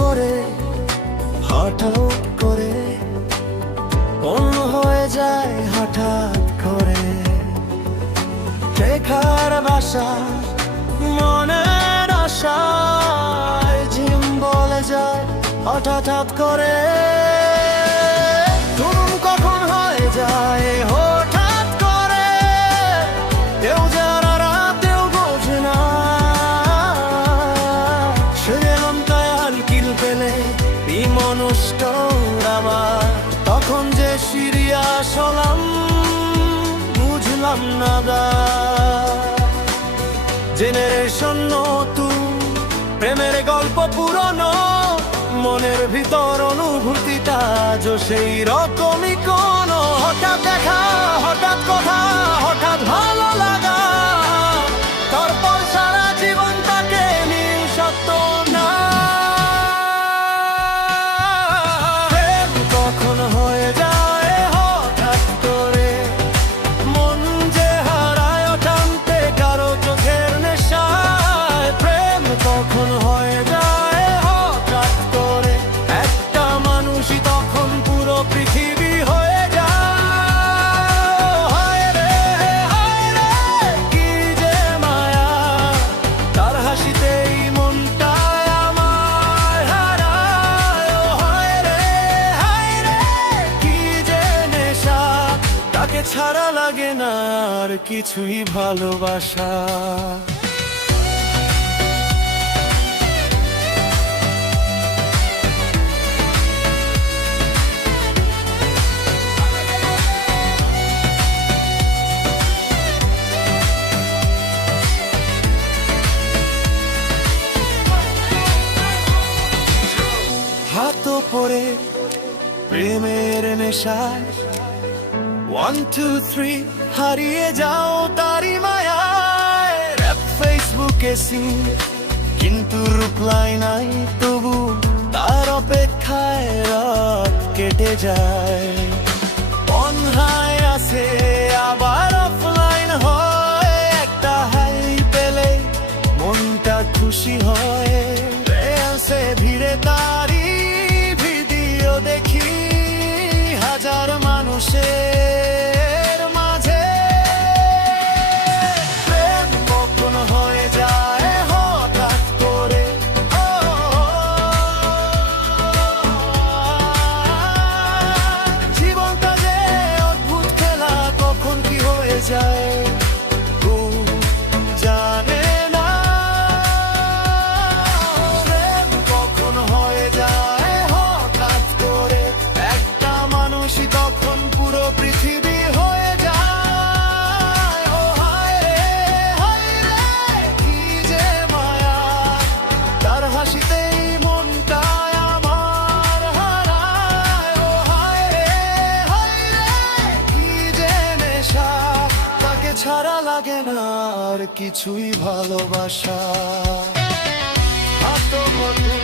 করে হঠাৎ করে অন্য হয়ে যায় হঠাৎ করে। শেখার বাসা মনের আশায় ঝিম বলে যায় হঠাৎ করে। ঘুম কখন হয়ে যায় হঠাৎ করে, কেউ যারা রাতেও বোঝে না। সেরকম তায়াল কিল পেলে বিমনুষ্ট আমার, তখন যে সিরিয়াস হলাম বুঝলাম না দা। জেনারেশন নতুন, প্রেমের গল্প পুরনো, মনের ভিতর অনুভূতিটা আজও সেই রকমই। কোনো হঠাৎ দেখা, হঠাৎ কথা, হঠাৎ ভালো লাগা, তারপর সারা জীবন তাকে নিঃশব্দ না। প্রেম কখন হয়ে যায় হঠাৎ করে, মন যে হারায় টানতে কারো চোখের নেশায়। প্রেম কখন হয়ে যায় হঠাৎ করে, একটা মানুষই তখন পুরো পৃথিবী হয়ে যায়। হায় রে কি যে মায়া, তার হাসিতেই মনটায় আমার হারায়। হায় রে কি যে নেশা, তাকে ছাড়া লাগে না আর কিছুই ভালোবাসা। হাত পরে প্রেমের নেশায় 1 2 3 হারিয়ে যাও তারি মায়ায়। র‍্যাপ ফেসবুকে সিন কিন্তু রিপ্লাই নাই, তবু তার অপেক্ষায় রাত কেটে যায়। অনহায় আছে আবার অফলাইন হয়, একটা হাই পেলে মনটা খুশি হয়। রেলসে ভিড়ে তারি ভিডিও দেখি হাজার মানুষের মাঝে। প্রেম কখন হয়ে যায় হঠাৎ করে, জীবনটা যে অদ্ভুত খেলা, কখন কি হয়ে যায় জানে না। প্রেম কখন হয়ে যায় হঠাৎ করে, একটা মানুষই তখন পুরো পৃথিবী হয়ে যায়। ও হায় রে কি যে মায়া, তার হাসিতেই মনটায় আমার হারায়। ও হায় রে কি যে নেশা, তাকে ছাড়া লাগে না আর কিছুই ভালোবাসা। হাত বন্ধু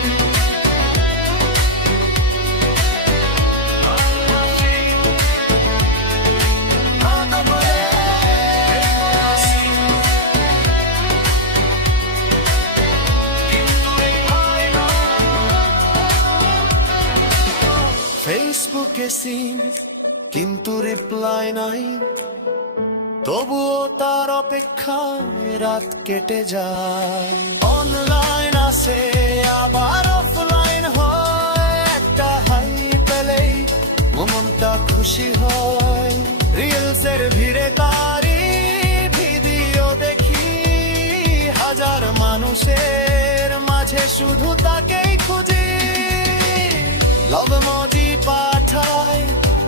ফেসবুকে সিন কিন্তু রিপ্লাই নাই, তবুও তার অপেক্ষায় রাত কেটে যায়। অনলাইন আছে আবার অফলাইন হয়, একটা হাই পেলেই মনটা খুশি হয়। রিলসের ভিড়ে তারি ভিডিও দেখি হাজার মানুষের মাঝে, শুধু তাকেই খুঁজি। লাভ ইমোজি পাঠায়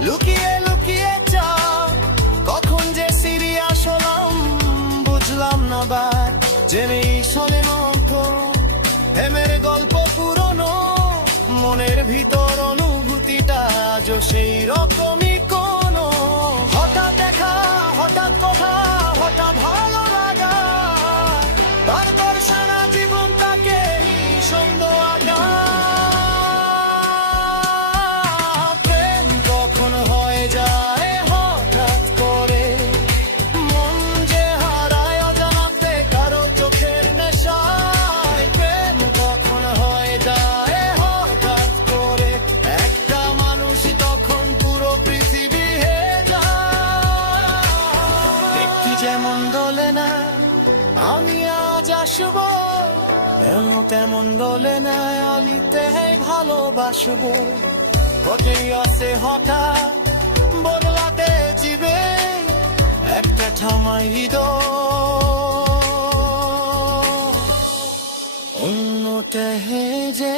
লুকিয়ে লুকিয়ে চা, কখন যে সিরিয়াস হলাম বুঝলাম না। বাট জেনেই শোনে মতো প্রেমের গল্প পুরনো, মনের ভিতর অনুভূতিটা আজও সেই রকমই। কোনো হঠাৎ দেখা, হঠাৎ কথা, হঠাৎ ভালো লাগা, তারপর সারা জীবন তাকে সন্দেহ আগা। প্রেম কখন হয়ে যায় হঠাৎ করে, মন যে হারায় অজানাতে কারো চোখের নেশায়। প্রেম কখন হয়ে যায় তেমন দলে নেয় আলিতে ভালোবাসবো হতেই আছে হঠাৎ বদলাতে চিবে একটা ঠামাই হৃদয় অন্যটা যে